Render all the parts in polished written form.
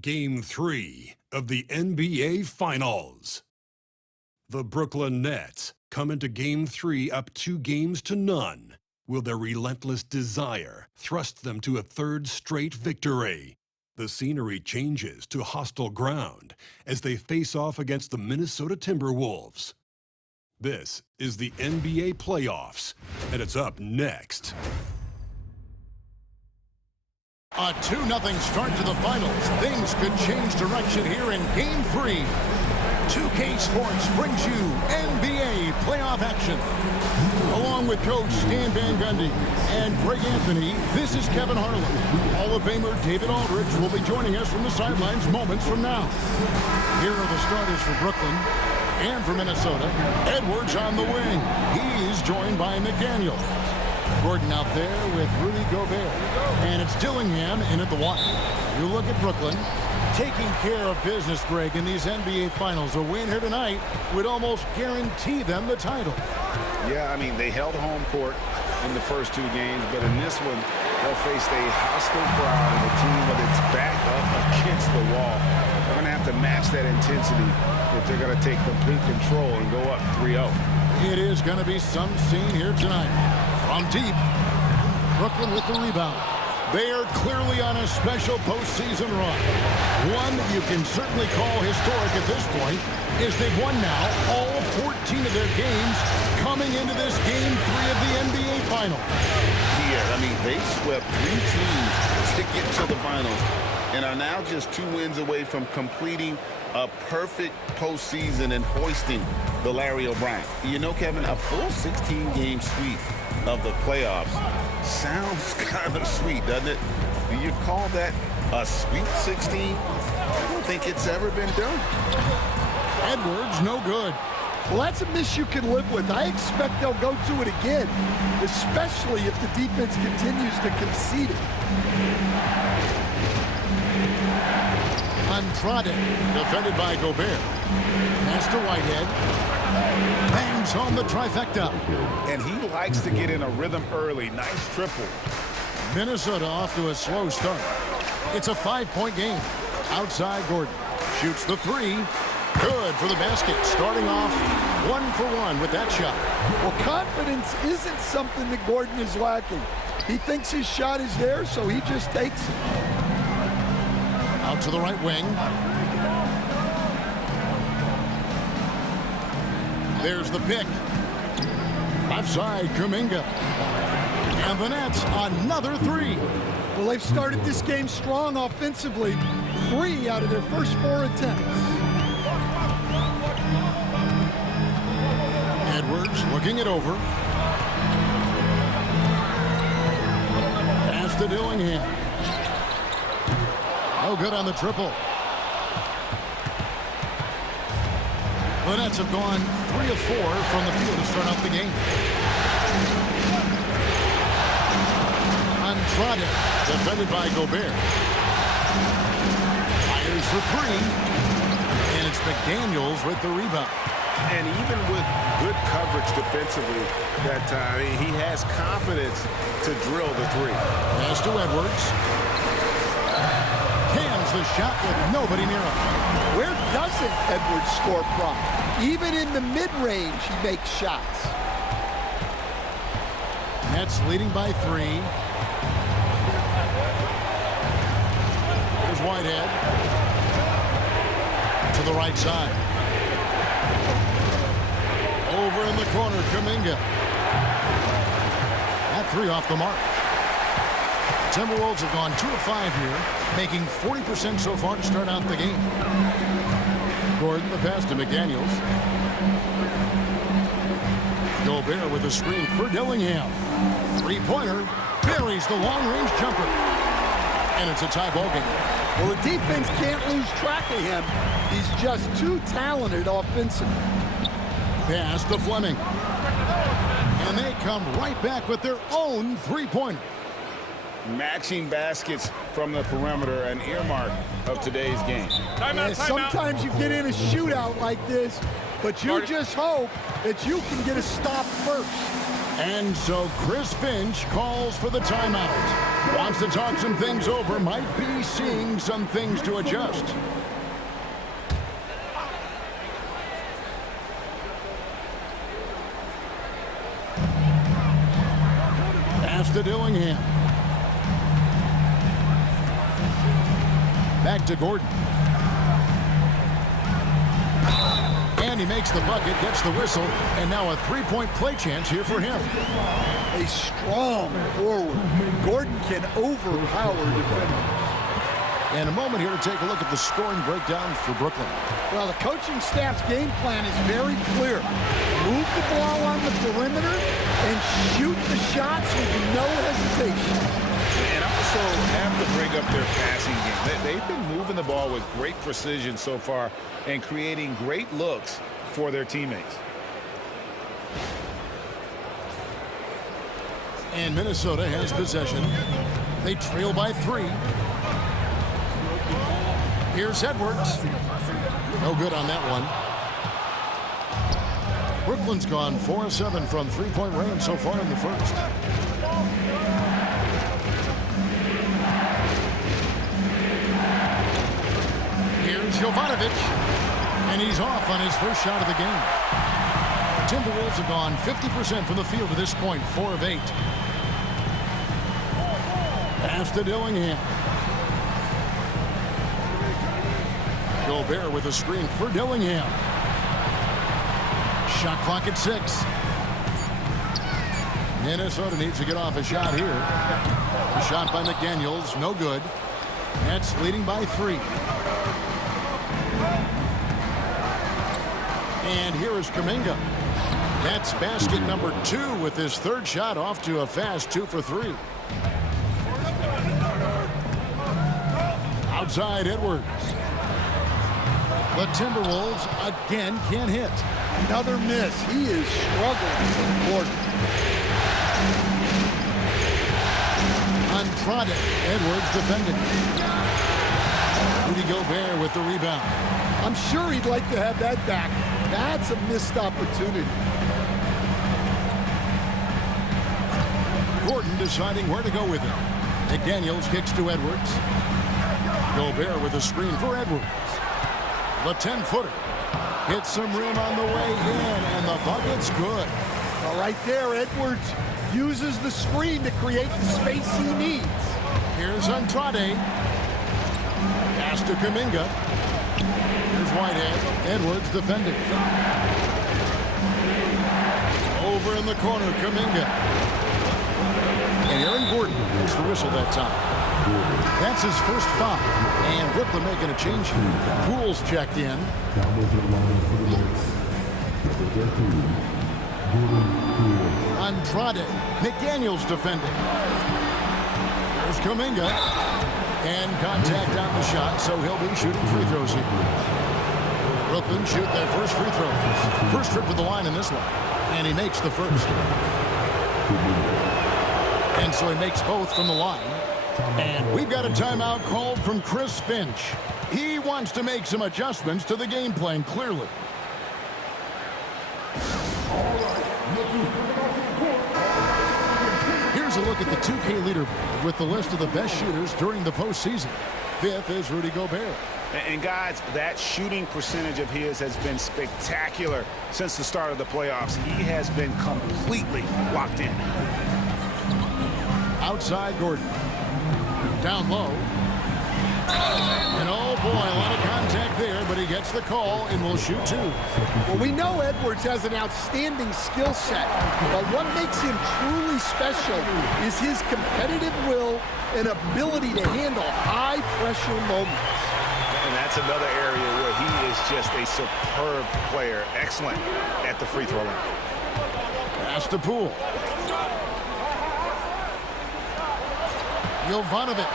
Game 3 of the NBA Finals. The Brooklyn Nets come into Game 3 up 2-0. Will their relentless desire thrust them to a third straight victory? The scenery changes to hostile ground as they face off against the Minnesota Timberwolves. This is the NBA playoffs, and it's up next. A 2-0 start to the finals. Things could change direction here in Game 3. 2K Sports brings you NBA playoff action. Along with Coach Stan Van Gundy and Greg Anthony, this is Kevin Harlan. Hall of Famer David Aldridge will be joining us from the sidelines moments from now. Here are the starters for Brooklyn and for Minnesota. Edwards on the wing. He's joined by McDaniel. Gordon out there with Rudy Gobert. And it's Dillingham in at the one. You look at Brooklyn taking care of business, Greg, in these NBA Finals. A win here tonight would almost guarantee them the title. Yeah, I mean, they held home court in the first two games, but in this one, they'll face a hostile crowd and a team with its back up against the wall. They're going to have to match that intensity if they're going to take complete control and go up 3-0. It is going to be some scene here tonight. From deep, Brooklyn with the rebound. They are clearly on a special postseason run. One you can certainly call historic at this point, is they've won now all 14 of their games coming into this Game 3 of the NBA Finals. Yeah, I mean, they swept 3 teams to get to the finals and are now just 2 wins away from completing a perfect postseason and hoisting the Larry O'Brien. You know, Kevin, a full 16-game sweep of the playoffs sounds kind of sweet, doesn't it? Do you call that a Sweet 16? I don't think it's ever been done. Edwards, no good. Well, that's a miss you can live with. I expect they'll go to it again, especially if the defense continues to concede it. Andrade, defended by Gobert. Pass to Whitehead. Bangs on the trifecta. And he likes to get in a rhythm early. Nice triple. Minnesota off to a slow start. It's a 5-point game. Outside Gordon. Shoots the 3. Good for the basket. Starting off 1 for 1 with that shot. Well, confidence isn't something that Gordon is lacking. He thinks his shot is there, so he just takes it. Out to the right wing. There's the pick. Left side, Kuminga. And the Nets, another 3. Well, they've started this game strong offensively. 3 out of their first 4 attempts. Edwards looking it over. Pass to Dillingham. No good on the triple. The Nets have gone 3 of 4 from the field to start out the game. Andrade, defended by Gobert. Fires for 3. And it's McDaniels with the rebound. And even with good coverage defensively that time, he has confidence to drill the 3. Pass to Edwards. Cans the shot with nobody near him. Where doesn't Edwards score from? Even in the mid-range, he makes shots. Nets leading by 3. Here's Whitehead. To the right side. Over in the corner, Kuminga. That 3 off the mark. Timberwolves have gone 2 of 5 here, making 40% so far to start out the game. Gordon, the pass to McDaniels. Gobert with a screen for Dillingham. 3-pointer, buries the long-range jumper. And it's a tie ball game. Well, the defense can't lose track of him. He's just too talented offensively. Pass to Fleming. And they come right back with their own 3-pointer. Matching baskets from the perimeter, an earmark of today's game. Sometimes you get in a shootout like this, but you just hope that you can get a stop first. And so Chris Finch calls for the timeout. Wants to talk some things over, might be seeing some things to adjust. Pass to Dillingham. Back to Gordon. And he makes the bucket, gets the whistle, and now a three-point play chance here for him. A strong forward. Gordon can overpower defenders. And a moment here to take a look at the scoring breakdown for Brooklyn. Well, the coaching staff's game plan is very clear. Move the ball on the perimeter and shoot the shots with no hesitation. And also have to bring up their passing game. They've been moving the ball with great precision so far and creating great looks for their teammates. And Minnesota has possession. They trail by 3. Here's Edwards. No good on that one. Brooklyn's gone 4-7 from three-point range so far in the first. Here's Jovanovic. And he's off on his first shot of the game. Timberwolves have gone 50% from the field to this point, 4 of 8. Pass to Dillingham. Gobert with a screen for Dillingham. Shot clock at 6. Minnesota needs to get off a shot here. A shot by McDaniels, no good. Nets leading by 3. And here is Kuminga. That's basket number 2 with his third shot off to a fast 2 for 3. Outside Edwards. The Timberwolves again can't hit. Another miss. He is struggling for the quarter. Andrade. Edwards defending. Rudy Gobert with the rebound. I'm sure he'd like to have that back. That's a missed opportunity. Gordon deciding where to go with it. McDaniels kicks to Edwards. Gobert with a screen for Edwards. The 10-footer hits some rim on the way in, and the bucket's good. Well, right there, Edwards uses the screen to create the space he needs. Here's Andrade. Pass to Kuminga. Here's Whitehead. Edwards defending. Over in the corner, Kuminga. And Aaron Gordon gets the whistle that time. That's his first foul. And Brooklyn making a change here. Poole's checked in. Andrade. McDaniels defending. There's Kuminga. And contact on the shot, so he'll be shooting free throws here. Brooklyn shoot their first free throw. First trip to the line in this one. And he makes the first. And so he makes both from the line. And we've got a timeout called from Chris Finch. He wants to make some adjustments to the game plan, clearly. Here's a look at the 2K leaderboard with the list of the best shooters during the postseason. 5th is Rudy Gobert. And guys, that shooting percentage of his has been spectacular since the start of the playoffs. He has been completely locked in. Outside Gordon. Down low. And oh boy, a lot of contact there, but he gets the call and will shoot 2. Well, we know Edwards has an outstanding skill set, but what makes him truly special is his competitive will and ability to handle high-pressure moments. And that's another area where he is just a superb player. Excellent at the free throw line. Pass to Poole. Jovanovic,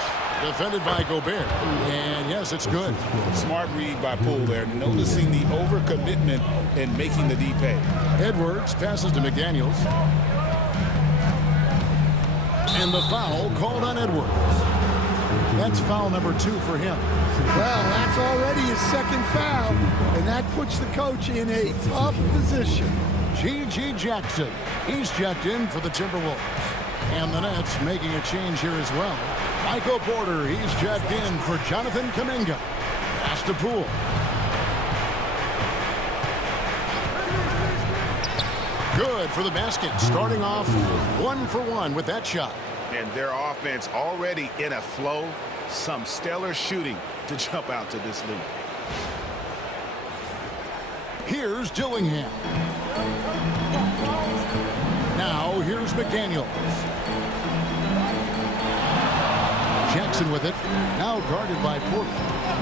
defended by Gobert. And yes, it's good. Smart read by Poole there, noticing the overcommitment and making the D pay. Edwards passes to McDaniels. And the foul called on Edwards. That's foul number 2 for him. Well, that's already his second foul, and that puts the coach in a tough position. J.J. Jackson. He's checked in for the Timberwolves. And the Nets making a change here as well. Michael Porter, he's checked in for Jonathan Kuminga. Pass to Poole. Good for the basket. Starting off 1-for-1 with that shot. And their offense already in a flow. Some stellar shooting to jump out to this lead. Here's Dillingham. Now here's McDaniels. Jackson with it. Now guarded by Porter.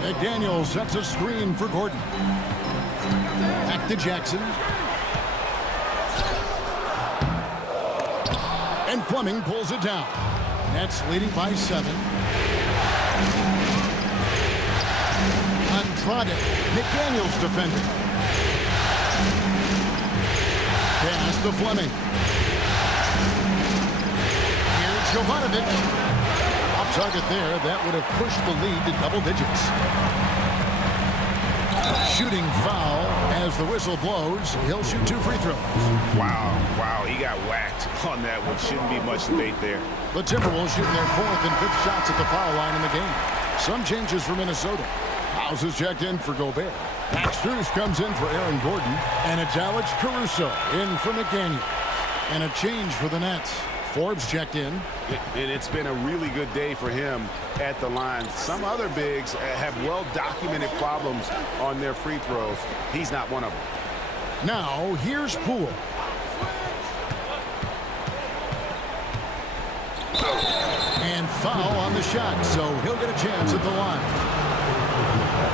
McDaniels sets a screen for Gordon. Back to Jackson. And Fleming pulls it down. Nets leading by 7. Untrodden. McDaniels defending. Pass to Fleming. Here's Jovanovic. Off target there. That would have pushed the lead to double digits. Shooting foul as the whistle blows. He'll shoot 2 free throws. Wow, he got whacked on that one. Shouldn't be much debate there. The Timberwolves shooting their 4th and 5th shots at the foul line in the game. Some changes for Minnesota. House is checked in for Gobert. Max Strus comes in for Aaron Gordon. And it's Alex Caruso in for McDaniel. And a change for the Nets. Forbes checked in. And it's been a really good day for him at the line. Some other bigs have well-documented problems on their free throws. He's not one of them. Now, here's Poole. And foul on the shot, so he'll get a chance at the line.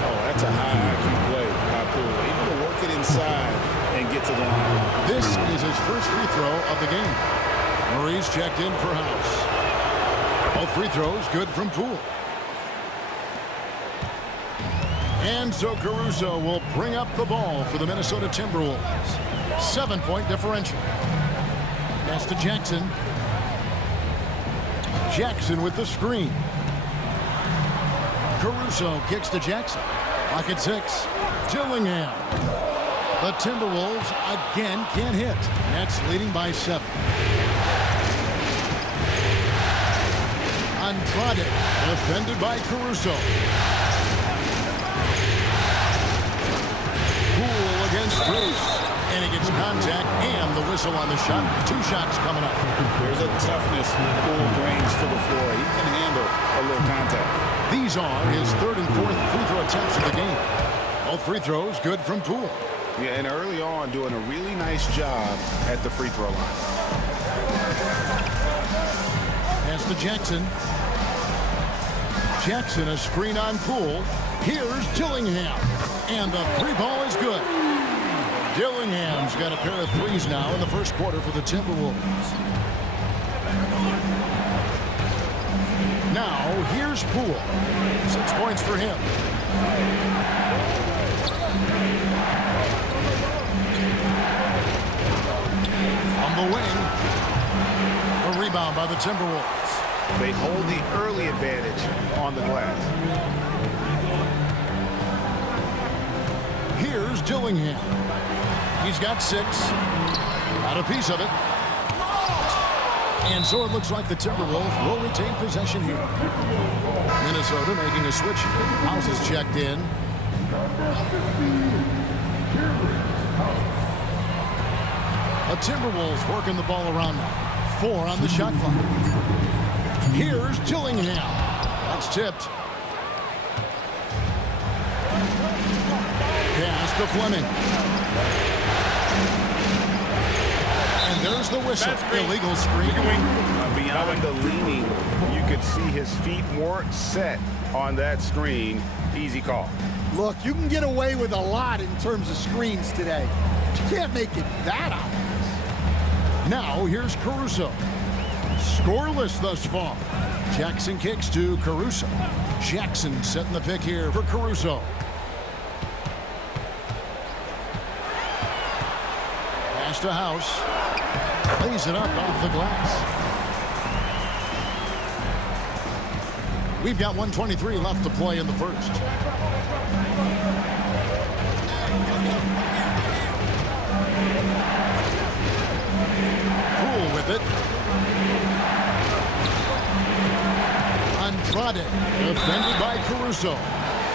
Oh, that's a high IQ play by Poole. Able to work it inside and get to the line. This is his first free throw of the game. Murray's checked in for House. Both free throws good from Poole. And so Caruso will bring up the ball for the Minnesota Timberwolves. 7-point differential. Pass to Jackson. Jackson with the screen. Caruso kicks to Jackson. Pocket 6. Dillingham. The Timberwolves again can't hit. Nets leading by 7. Untrodden. Defended by Caruso. Poole against Bruce. And he gets contact and the whistle on the shot. 2 shots coming up. There's a toughness Poole brings to the floor. He can handle a little contact. These are his 3rd and 4th free throw attempts of the game. Both free throws good from Poole. Yeah, and early on doing a really nice job at the free throw line. Pass to Jackson. Jackson a screen on Poole. Here's Dillingham. And the 3 ball is good. Dillingham's got a pair of 3s now in the first quarter for the Timberwolves. Now, here's Poole. 6 points for him. On the wing. A rebound by the Timberwolves. They hold the early advantage on the glass. Here's Dillingham. He's got 6. Got a piece of it. And so it looks like the Timberwolves will retain possession here. Minnesota making a switch. House is checked in. The Timberwolves working the ball around now. 4 on the shot clock. Here's Dillingham. That's tipped. Pass to Fleming. And there's the whistle. Illegal screen. Beyond the leaning, you could see his feet weren't set on that screen. Easy call. Look, you can get away with a lot in terms of screens today. But you can't make it that obvious. Now here's Caruso. Scoreless thus far. Jackson kicks to Caruso. Jackson setting the pick here for Caruso. Pass to House. Plays it up off the glass. We've got 1:23 left to play in the first. Poole with it. Andrade, defended by Caruso.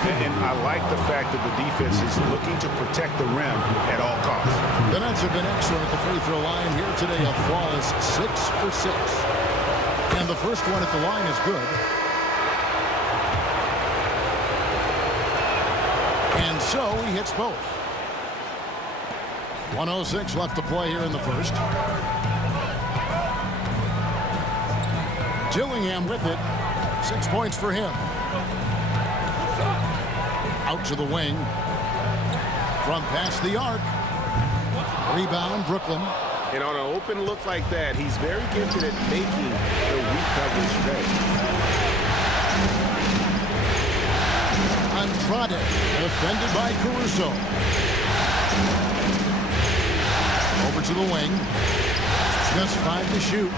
And I like the fact that the defense is looking to protect the rim at all costs. The Nets have been excellent at the free throw line here today, a flawless 6 for 6. And the first one at the line is good. And so he hits both. 1:06 left to play here in the first. Dillingham with it. 6 points for him. Out to the wing. From past the arc. Rebound, Brooklyn. And on an open look like that, he's very gifted at making the weak coverage pay. Andrade, defended by Caruso. Over to the wing. Just 5 to shoot.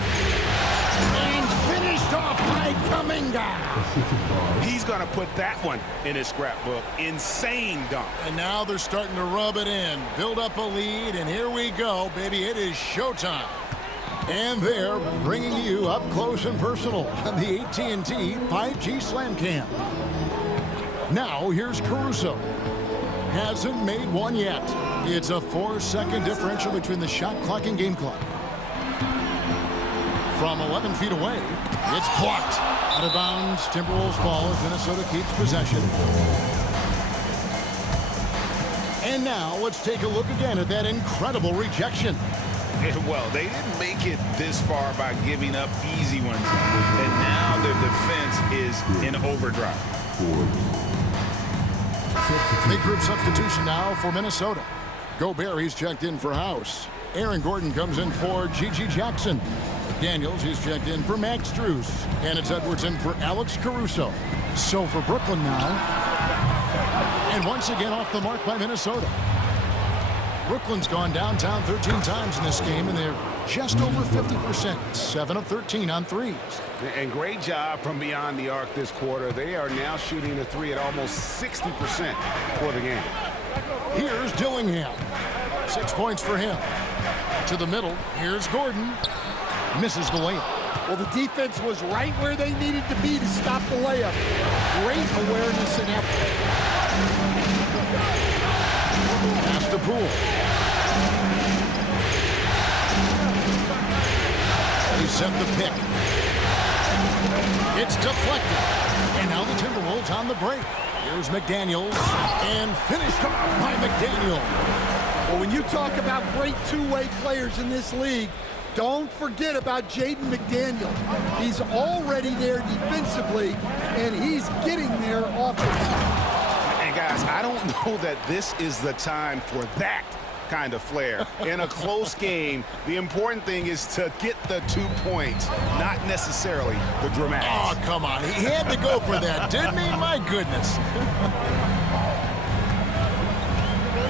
And finished off by Kuminga. He's going to put that one in his scrapbook. Insane dunk. And now they're starting to rub it in. Build up a lead, and here we go, baby. It is showtime. And they're bringing you up close and personal on the AT&T 5G Slam Cam. Now here's Caruso. Hasn't made one yet. It's a 4-second differential between the shot clock and game clock. From 11 feet away, it's blocked. Out of bounds, Timberwolves fall as Minnesota keeps possession. And now let's take a look again at that incredible rejection. Well, they didn't make it this far by giving up easy ones. And now their defense is in overdrive. Big group substitution now for Minnesota. Gobert, he's checked in for House. Aaron Gordon comes in for G.G. Jackson. Daniels, he's checked in for Max Strus. And it's Edwards in for Alex Caruso. So for Brooklyn now. And once again off the mark by Minnesota. Brooklyn's gone downtown 13 times in this game, and they're just over 50%. 7 of 13 on threes. And great job from beyond the arc this quarter. They are now shooting a three at almost 60% for the game. Here's Dillingham. 6 points for him. To the middle. Here's Gordon. Misses the layup. Well, the defense was right where they needed to be to stop the layup. Great awareness and effort. Pass to Poole. He set the pick. It's deflected. And now the Timberwolves on the break. Here's McDaniels. And finished off by McDaniel. Well, when you talk about great two-way players in this league, don't forget about Jaden McDaniel. He's already there defensively, and he's getting there offensively. And guys, I don't know that this is the time for that kind of flair. In a close game, the important thing is to get the 2 points, not necessarily the dramatics. Oh, come on. He had to go for that, didn't he? My goodness.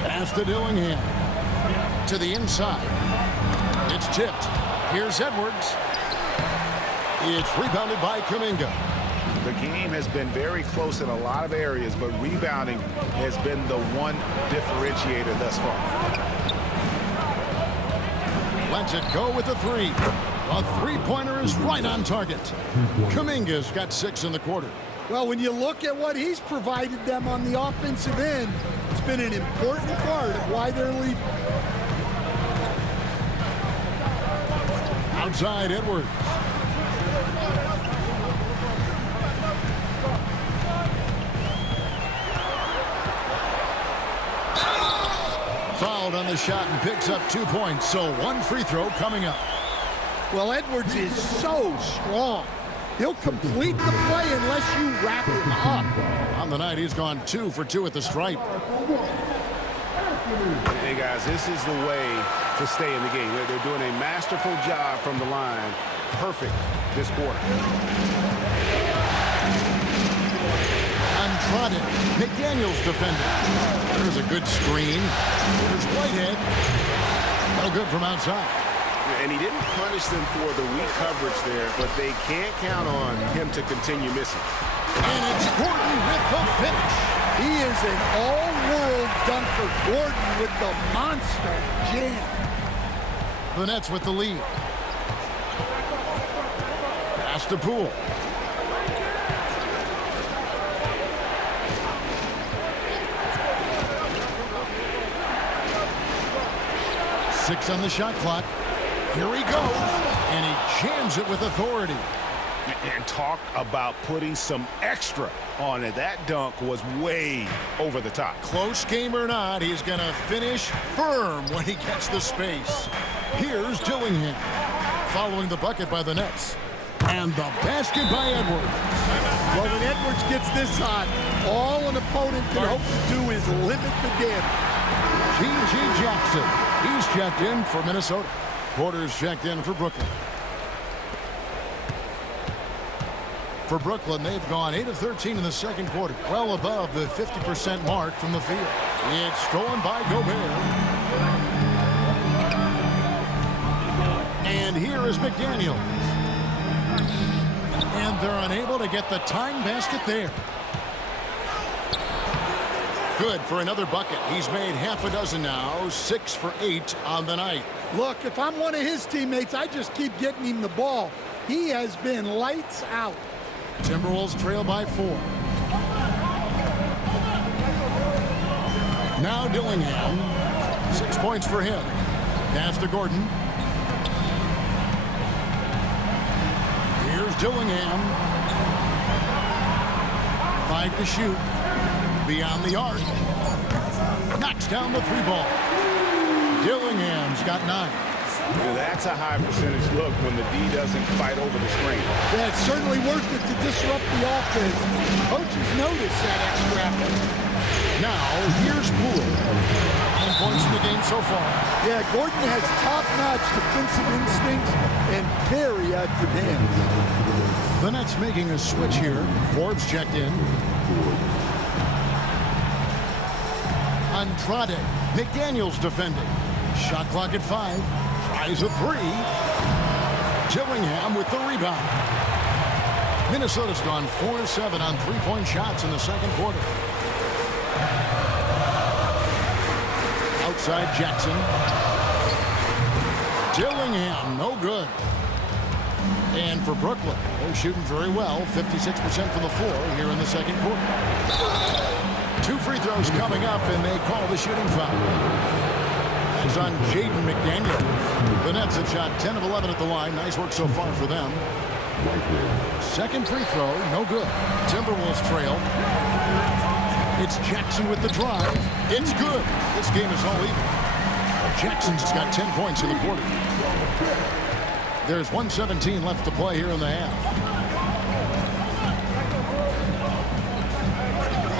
Pass to Dillingham. To the inside. It's tipped. Here's Edwards. It's rebounded by Kuminga. The game has been very close in a lot of areas, but rebounding has been the one differentiator thus far. Lets it go with the three. A three-pointer is right on target. Kuminga's got 6 in the quarter. Well, when you look at what he's provided them on the offensive end, it's been an important part of why they're leading. Outside Edwards. Fouled on the shot and picks up 2 points. So 1 free throw coming up. Well, Edwards is so strong. He'll complete the play unless you wrap him up. On the night, he's gone 2 for 2 at the stripe. Hey, guys, this is the way to stay in the game. They're doing a masterful job from the line. Perfect this quarter. Andrade. McDaniels defending. There's a good screen. There's Whitehead. No good from outside. And he didn't punish them for the weak coverage there, but they can't count on him to continue missing. And it's Gordon with the finish. He is an all-world dunker. Gordon with the monster jam. The Nets with the lead. Pass to Poole. Six on the shot clock. Here he goes. And he jams it with authority. And talk about putting some extra on it. That dunk was way over the top. Close game or not, he's going to finish firm when he gets the space. Here's Dillingham. Following the bucket by the Nets. And the basket by Edwards. Well, when Edwards gets this hot, all an opponent can hope to do is limit the damage. G.G. Jackson. He's checked in for Minnesota. Porter's checked in for Brooklyn. For Brooklyn, they've gone 8 of 13 in the second quarter, well above the 50% mark from the field. It's stolen by Gobert. And here is McDaniels. And they're unable to get the tying basket there. Good for another bucket. He's made half a dozen now, 6 for 8 on the night. Look, if I'm one of his teammates, I just keep getting him the ball. He has been lights out. Timberwolves trail by 4. Now Dillingham. 6 points for him. Pass to Gordon. Here's Dillingham. 5 to shoot. Beyond the arc. Knocks down the 3-ball. Dillingham's got 9. That's a high percentage look when the D doesn't fight over the screen. Yeah, it's certainly worth it to disrupt the offense. Coaches notice that extra effort. Now, here's Poole. 10 points in the game so far. Yeah, Gordon has top-notch defensive instincts and very active hands. The Nets making a switch here. Forbes checked in. Andrade. McDaniels defending. Shot clock at 5. Tries a 3. Dillingham with the rebound. Minnesota's gone 4-7 on 3-point shots in the second quarter. Outside Jackson. Dillingham, no good. And for Brooklyn, they're shooting very well, 56% from the floor here in the second quarter. 2 free throws coming up, and they call the shooting foul. It's on Jaden McDaniel. The Nets have shot 10 of 11 at the line. Nice work so far for them. Second free throw, no good. Timberwolves trail. It's Jackson with the drive. It's good. This game is all even. Jackson's got 10 points in the quarter. There's 1:17 left to play here in the half.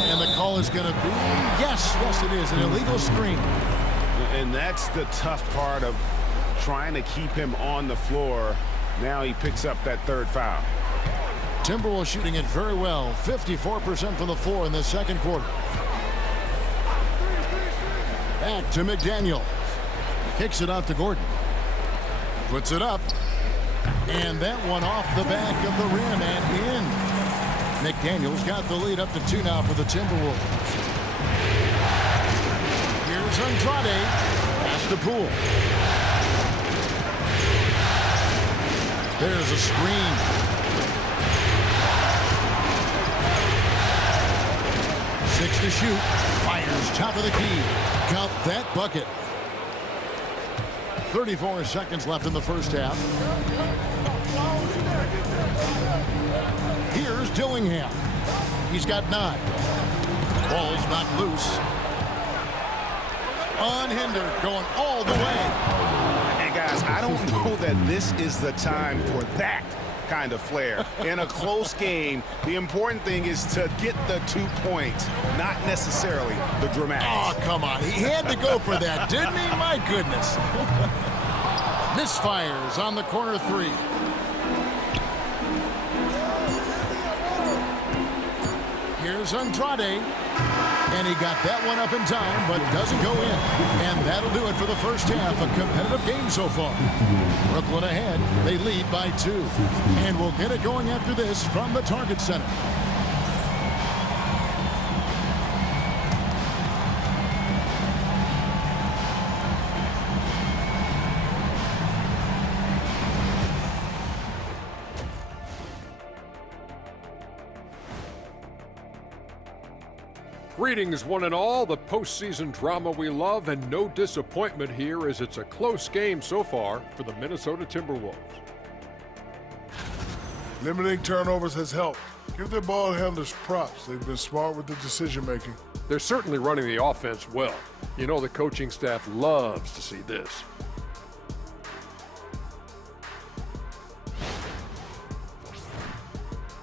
And the call is going to be, yes, it is, an illegal screen. And that's the tough part of trying to keep him on the floor. Now he picks up that 3rd foul. Timberwolves shooting it very well. 54% from the floor in the second quarter. Back to McDaniel. Kicks it out to Gordon. Puts it up. And that one off the back of the rim and in. McDaniel's got the lead up to 2 now for the Timberwolves. Here's Andrade. Pass to Poole. There's a screen. Six to shoot. Fires top of the key. Got that bucket. 34 seconds left in the first half. Here's Dillingham. He's got 9. Ball's knocked loose. Unhindered, going all the way. And guys, I don't know that this is the time for that kind of flair. In a close game, the important thing is to get the 2 points, not necessarily the dramatics. Oh, come on. He had to go for that, didn't he? My goodness. Misfires on the corner 3. Here's Andrade. And he got that one up in time, but doesn't go in. And that'll do it for the first half. A competitive game so far. Brooklyn ahead. They lead by 2. And we'll get it going after this from the Target Center. Greetings, one and all. The postseason drama we love, and no disappointment here as it's a close game so far for the Minnesota Timberwolves. Limiting turnovers has helped. Give their ball handlers props. They've been smart with the decision-making. They're certainly running the offense well. You know the coaching staff loves to see this.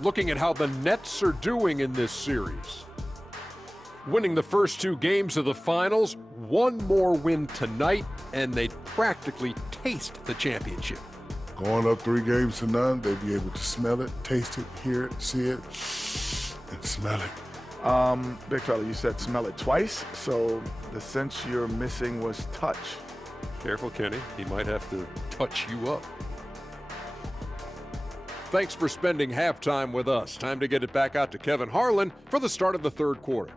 Looking at how the Nets are doing in this series. Winning the first 2 games of the finals, one more win tonight, and they'd practically taste the championship. Going up 3 games to none, they'd be able to smell it, taste it, hear it, see it, and smell it. Big fella, you said smell it twice, so the sense you're missing was touch. Careful, Kenny. He might have to touch you up. Thanks for spending halftime with us. Time to get it back out to Kevin Harlan for the start of the third quarter.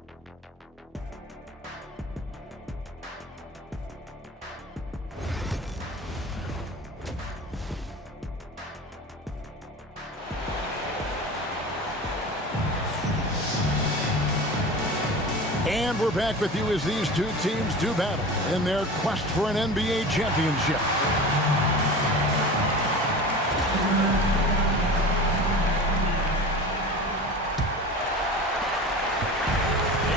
And we're back with you as these 2 teams do battle in their quest for an NBA championship.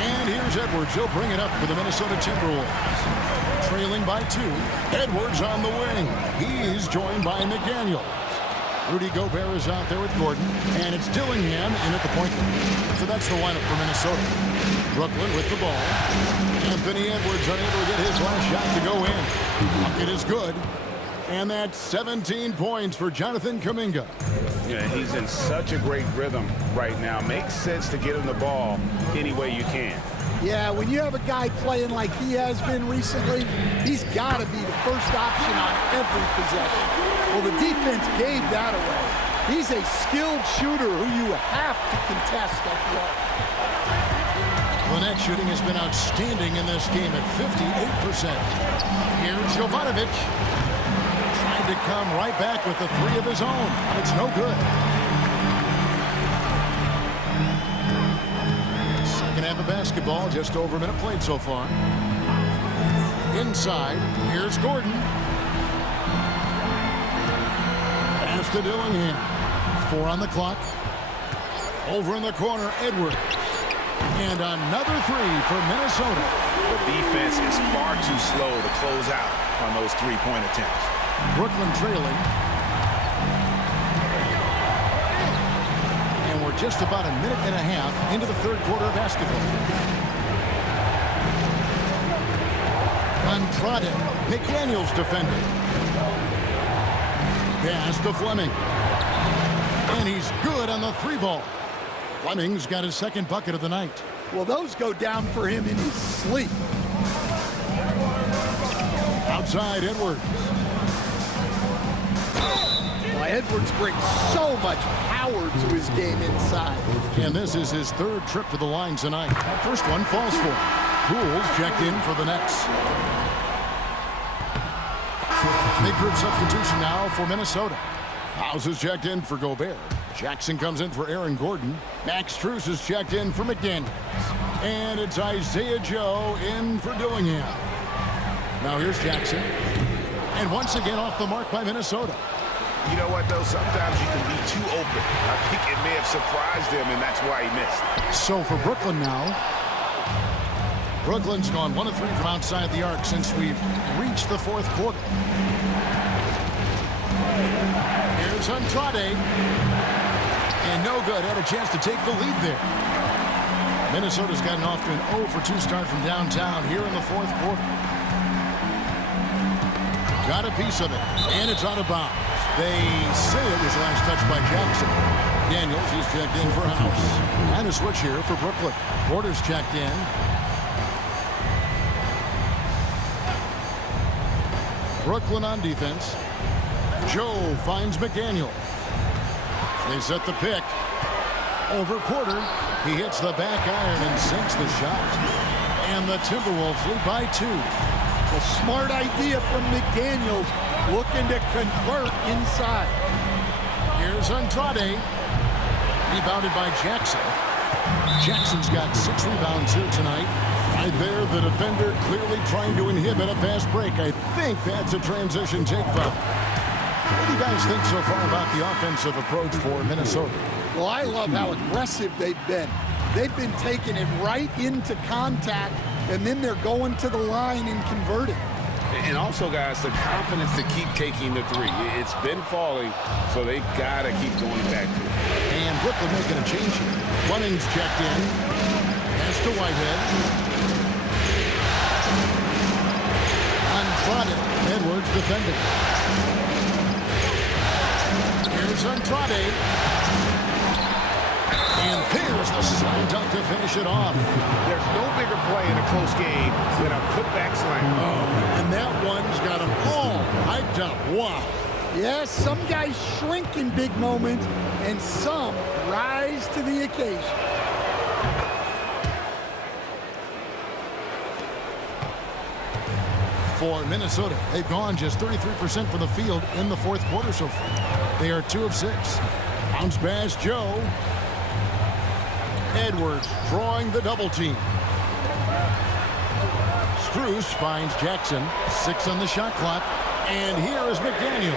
And here's Edwards. He'll bring it up for the Minnesota Timberwolves. Trailing by 2. Edwards on the wing. He's joined by McDaniel. Rudy Gobert is out there with Gordon, and it's Dillingham in at the point guard. So that's the lineup for Minnesota. Brooklyn with the ball. Anthony Edwards unable to get his last shot to go in. Bucket is good. And that's 17 points for Jonathan Kuminga. Yeah, he's in such a great rhythm right now. Makes sense to get him the ball any way you can. Yeah, when you have a guy playing like he has been recently, he's got to be the first option on every possession. Well, the defense gave that away. He's a skilled shooter who you have to contest at the arc. The net shooting has been outstanding in this game at 58%. Here's Jovanovic. Trying to come right back with the 3 of his own. It's no good. Second half of basketball, just over a minute played so far. Inside, here's Gordon. Pass to Dillingham. 4 on the clock. Over in the corner, Edwards. And another 3 for Minnesota. The defense is far too slow to close out on those 3-point attempts. Brooklyn trailing. And we're just about a minute and a half into the third quarter of basketball. Andrade. McDaniel's defending. Pass to Fleming. And he's good on the 3-ball. Fleming's got his second bucket of the night. Well, those go down for him in his sleep. Outside, Edwards. Well, Edwards brings so much power to his game inside. And this is his 3rd trip to the line tonight. First one falls for him. Poole's checked in for the Nets. Big group substitution now for Minnesota. House is checked in for Gobert. Jackson comes in for Aaron Gordon. Max Strus is checked in for McDaniels. And it's Isaiah Joe in for Dillingham. Now here's Jackson. And once again off the mark by Minnesota. You know what, though? Sometimes you can be too open. I think it may have surprised him, and that's why he missed. So for Brooklyn now. Brooklyn's gone 1 of 3 from outside the arc since we've reached the 4th quarter. Here's Andrade. And no good. Had a chance to take the lead there. Minnesota's gotten off to an 0 for 2 start from downtown here in the 4th quarter. Got a piece of it. And it's out of bounds. They say it was last touched by Jackson. Daniels, he's checked in for House. And a switch here for Brooklyn. Porter's checked in. Brooklyn on defense. Joe finds McDaniel. They set the pick. Over Porter. He hits the back iron and sinks the shot. And the Timberwolves lead by 2. A smart idea from McDaniels, looking to convert inside. Here's Andrade. Rebounded by Jackson. Jackson's got 6 rebounds here tonight. Right there, the defender clearly trying to inhibit a fast break. I think that's a transition take foul. What do you guys think so far about the offensive approach for Minnesota? Well, I love how aggressive they've been. They've been taking it right into contact, and then they're going to the line and converting. And also, guys, the confidence to keep taking the three. It's been falling, so they've got to keep going back to it. And Brooklyn making a change here. Fleming's checked in. Pass to Whitehead. Andrade. Edwards defending. Here's Andrade. And here's the slam dunk to finish it off. There's no bigger play in a close game than a putback slam. Oh, and that one's got them all hyped up. Wow. Yes, some guys shrink in big moments, and some rise to the occasion. For Minnesota, they've gone just 33% from the field in the fourth quarter so far. They are 2 of 6. Bounce pass, Joe. Edwards drawing the double team. Strus finds Jackson. 6 on the shot clock. And here is McDaniel.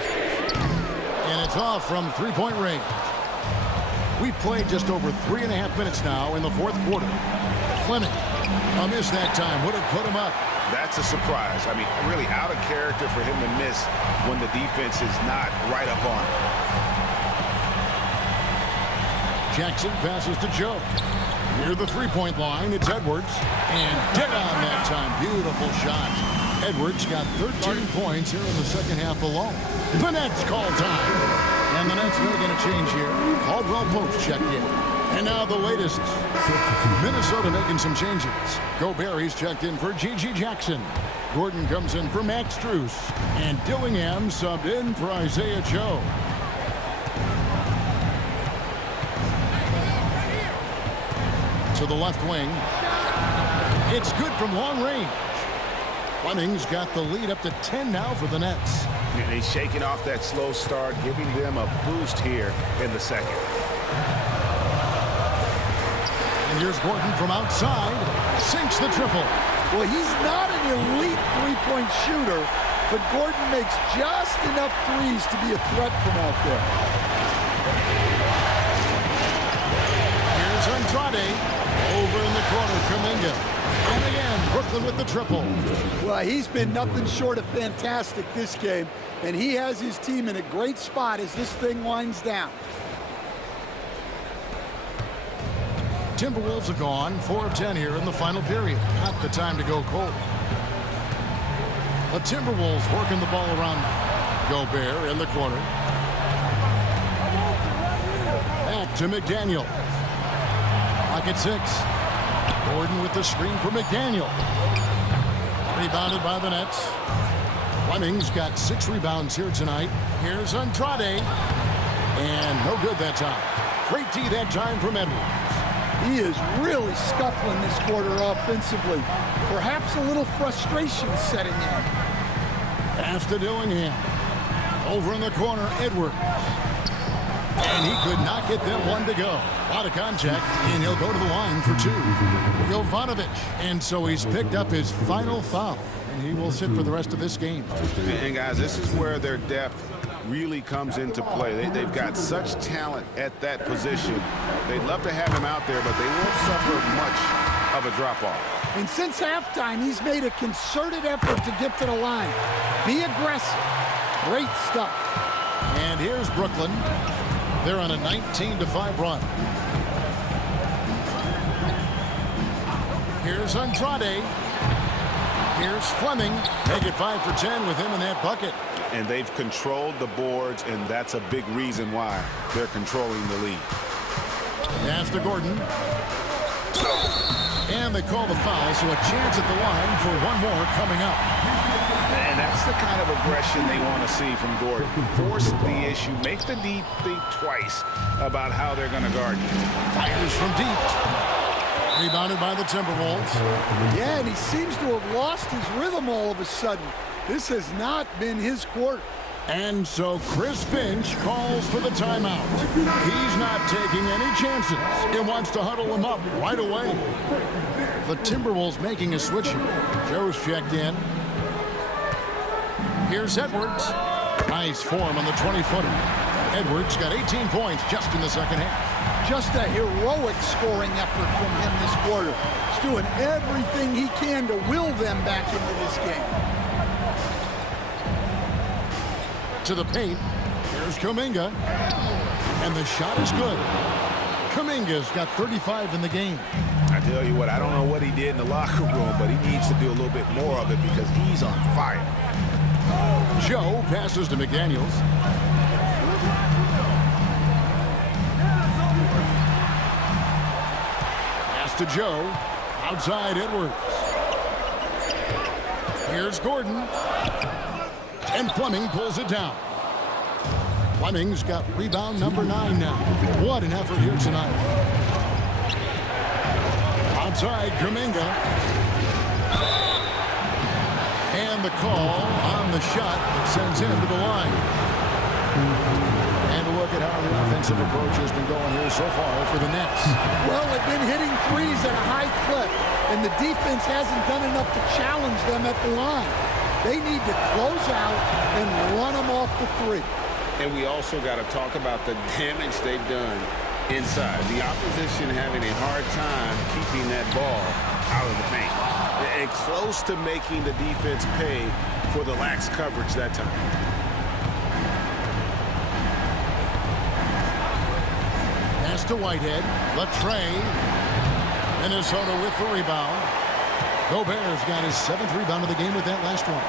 And it's off from three-point range. We've played just over 3.5 minutes now in the fourth quarter. Fleming, a miss that time, would have put him up. That's a surprise. I mean, really out of character for him to miss when the defense is not right up on him. Jackson passes to Joe. Near the three-point line, it's Edwards. And dead on that time. Beautiful shot. Edwards got 13 points here in the second half alone. The Nets call time. And the Nets making a change here. Caldwell Pope checked in. And now the latest. Minnesota making some changes. Gobert's checked in for G.G. Jackson. Gordon comes in for Max Strus. And Dillingham subbed in for Isaiah Joe. To the left wing. It's good from long range. Fleming's got the lead up to 10 now for the Nets. And he's shaking off that slow start, giving them a boost here in the second. And here's Gordon from outside. Sinks the triple. Well, he's not an elite three-point shooter, but Gordon makes just enough threes to be a threat from out there. Here's Andrade. Over in the corner, Kuminga. And again, Brooklyn with the triple. Well, he's been nothing short of fantastic this game, and he has his team in a great spot as this thing winds down. Timberwolves are gone, 4 of 10 here in the final period. Not the time to go cold. The Timberwolves working the ball around now. Gobert in the corner. Back to McDaniel. Pocket 6. Gordon with the screen for McDaniel. Rebounded by the Nets. Fleming's got 6 rebounds here tonight. Here's Andrade. And no good that time. Great D that time from Edwards. He is really scuffling this quarter offensively. Perhaps a little frustration setting in. Pass to Dillingham. Over in the corner, Edwards. And he could not get them one to go. A lot of contact, and he'll go to the line for 2. Jovanovic. And so he's picked up his final foul, and he will sit for the rest of this game. And guys, this is where their depth really comes into play. They've got such talent at that position. They'd love to have him out there, but they won't suffer much of a drop-off. And since halftime, he's made a concerted effort to get to the line. Be aggressive. Great stuff. And here's Brooklyn. They're on a 19-5 run. Here's Andrade. Here's Fleming. Make it 5 for 10 with him in that bucket. And they've controlled the boards, and that's a big reason why they're controlling the lead. Pass to Gordon. And they call the foul, so a chance at the line for one more coming up. And that's the kind of aggression they want to see from Gordon. Force the issue. Make the deep think twice about how they're going to guard you. Fires from deep. Rebounded by the Timberwolves. Yeah, and he seems to have lost his rhythm all of a sudden. This has not been his quarter. And so Chris Finch calls for the timeout. He's not taking any chances. He wants to huddle them up right away. The Timberwolves making a switch here. Joe's checked in. Here's Edwards. Nice form on the 20-footer. Edwards got 18 points just in the second half. Just a heroic scoring effort from him this quarter. He's doing everything he can to will them back into this game. To the paint. Here's Kuminga. And the shot is good. Kuminga's got 35 in the game. I tell you what, I don't know what he did in the locker room, but he needs to do a little bit more of it because he's on fire. Joe passes to McDaniels. Pass to Joe. Outside Edwards. Here's Gordon. And Fleming pulls it down. Fleming's got rebound number 9 now. What an effort here tonight. Outside Kuminga. And the call on the shot that sends him to the line. And look at how the offensive approach has been going here so far for the Nets. Well, they've been hitting threes at a high clip, and the defense hasn't done enough to challenge them at the line. They need to close out and run them off the three. And we also got to talk about the damage they've done inside. The opposition having a hard time keeping that ball out of the paint. And close to making the defense pay for the lax coverage that time. Pass to Whitehead. Latrey. Minnesota with the rebound. Gobert's got his 7th rebound of the game with that last one.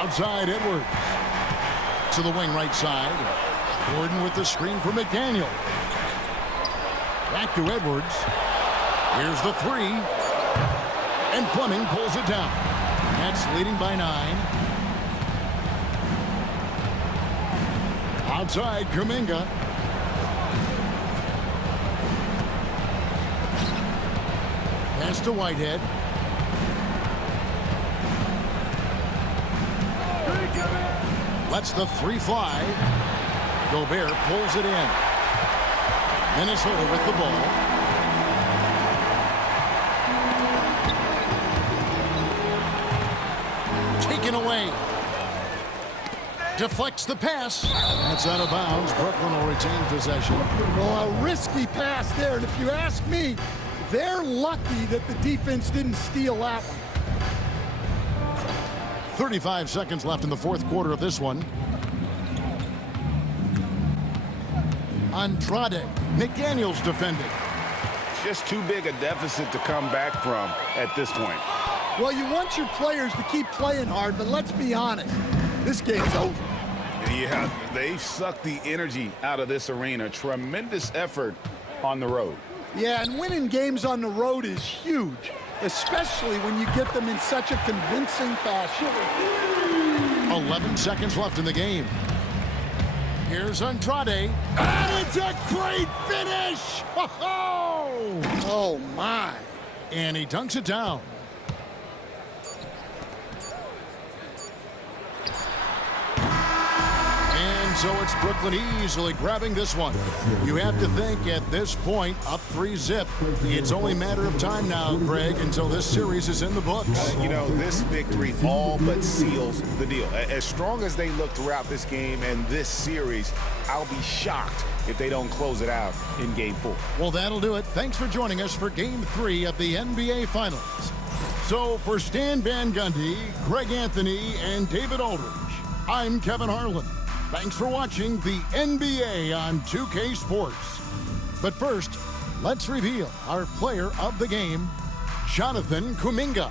Outside Edwards. To the wing right side. Gordon with the screen for McDaniel. Back to Edwards. Here's the 3. And Fleming pulls it down. Nets leading by 9. Outside Kuminga. Pass to Whitehead. Lets the 3 fly. Gobert pulls it in. Minnesota with the ball. Taken away. Deflects the pass. That's out of bounds. Brooklyn will retain possession. Well, a risky pass there, and if you ask me, they're lucky that the defense didn't steal that one. 35 seconds left in the 4th quarter of this one. Andrade. McDaniels defending. Just too big a deficit to come back from at this point. Well, you want your players to keep playing hard, but let's be honest. This game's over. Yeah, they've sucked the energy out of this arena. Tremendous effort on the road. Yeah, and winning games on the road is huge, especially when you get them in such a convincing fashion. 11 seconds left in the game. Here's Andrade. And it's a great finish! Oh, my. And he dunks it down. And so it's Brooklyn easily grabbing this one. You have to think at this point, up 3-zip. It's only a matter of time now, Greg, until this series is in the books. You know, this victory all but seals the deal. As strong as they look throughout this game and this series, I'll be shocked if they don't close it out in Game 4. Well, that'll do it. Thanks for joining us for Game 3 of the NBA Finals. So for Stan Van Gundy, Greg Anthony, and David Aldridge, I'm Kevin Harlan. Thanks for watching the NBA on 2K Sports. But first, let's reveal our player of the game, Jonathan Kuminga.